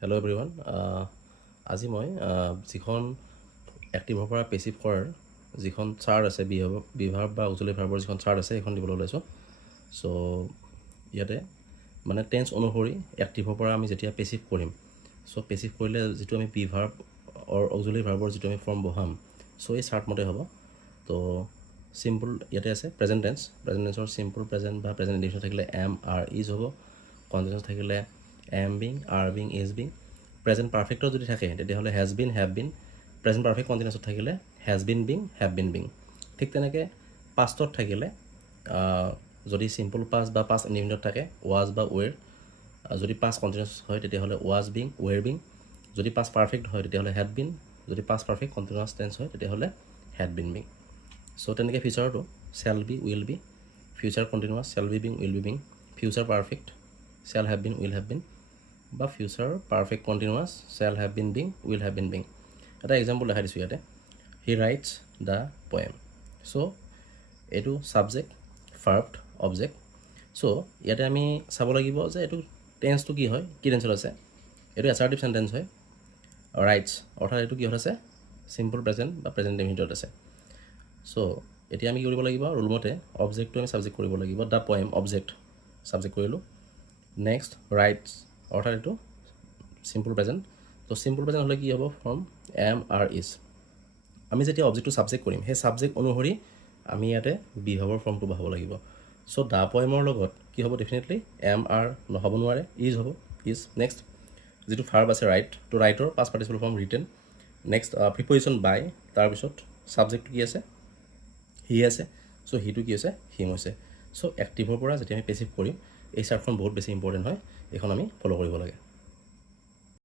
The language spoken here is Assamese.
হেল্ল' এভৰিৱান আজি মই যিখন এক্টিভৰ পৰা পেছিভ কৰাৰ যিখন চাৰ্ট আছে বিভাৰ বা উজলি ভাৰ্বৰ যিখন চাৰ্ট আছে সেইখন দিবলৈ ওলাইছোঁ চ' ইয়াতে মানে টেন্স অনুসৰি এক্টিভৰ পৰা আমি যেতিয়া পেছিভ কৰিম চ' পেছিভ কৰিলে যিটো আমি বিভাৰ উজলি ভাৰ্বৰ যিটো আমি ফৰ্ম বহাম চ' এই চাৰ্ট মতে হ'ব তো চিম্পল ইয়াতে আছে প্ৰেজেণ্ট টেন্সৰ চিম্পল প্ৰেজেণ্ট বা প্ৰেজেণ্ট ইণ্ডিকেশ্যন থাকিলে এম আৰ ইজ হ'ব কণ্টিনিউৱাছ থাকিলে am being are being is being present পাৰফেক্টত যদি থাকে তেতিয়াহ'লে has been have been present perfect কণ্টিনিউছত থাকিলে has been being have been being ঠিক তেনেকৈ পাষ্টত থাকিলে যদি চিম্পল পাষ্ট বা পাষ্ট ইনডিফিনিটত থাকে ৱাজ বা ৱেৰ যদি পাষ্ট কণ্টিনিউছ হয় তেতিয়াহ'লে ৱাজ বিং ৱেৰ বিং যদি পাষ্ট পাৰফেক্ট হয় তেতিয়াহ'লে হেড বিন যদি পাষ্ট পাৰফেক্ট কণ্টিনিউৱাছ টেন্স হয় তেতিয়াহ'লে হেড বিন বিং চ' তেনেকৈ ফিউচাৰটো shall be will be future continuous shall be being will be being future perfect shall have been will have been বা future perfect continuous shall have been being will have been being এটা এক্সাম্পল দেখাই দিছোঁ ইয়াতে he writes the poem so' এইটো ছাবজেক্ট ভাৰ্বড অবজেক্ট চ' ইয়াতে আমি চাব লাগিব যে এইটো টেন্সটো কি হয় কি টেন্সত আছে এইটো এছাৰ্টিভ চেণ্টেন্স হয় ৰাইটছ অৰ্থাৎ এইটো কিহত আছে চিম্পল প্ৰেজেণ্ট বা প্ৰেজেণ্ট ইনডিফিনিটত আছে চ' এতিয়া আমি কি কৰিব লাগিব ৰুলমতে অবজেক্টটো আমি ছাবজেক্ট কৰিব লাগিব দ্য পয়েম অবজেক্ট ছাবজেক্ট কৰিলোঁ নেক্সট ৰাইটছ অৰ্থাৎ এইটো চিম্পল প্ৰেজেণ্ট তো চিম্পল প্ৰেজেণ্ট হ'লে কি হ'ব ফ্ৰম এম আৰ ইজ আমি যেতিয়া অবজেক্টটো ছাবজেক্ট কৰিম সেই ছাবজেক্ট অনুসৰি আমি ইয়াতে বিভাৱৰ ফৰ্মটো বহাব লাগিব চ' দ্য পয়েমৰ লগত কি হ'ব ডেফিনেটলি এম আৰ নহ'ব নোৱাৰে ইজ হ'ব ইজ নেক্সট যিটো ভাৰ্ব আছে ৰাইট তো ৰাইটৰ past participle form written next preposition by তাৰপিছত ছাবজেক্টটো কি আছে হি আছে চ' হিটো কি হৈছে হিম হৈছে চ' এক্টিভৰ পৰা যেতিয়া আমি পেছিভ কৰিম এই চাৰ্টখন বহুত বেছি ইম্পৰ্টেণ্ট হয় এইখন আমি ফ'ল' কৰিব লাগে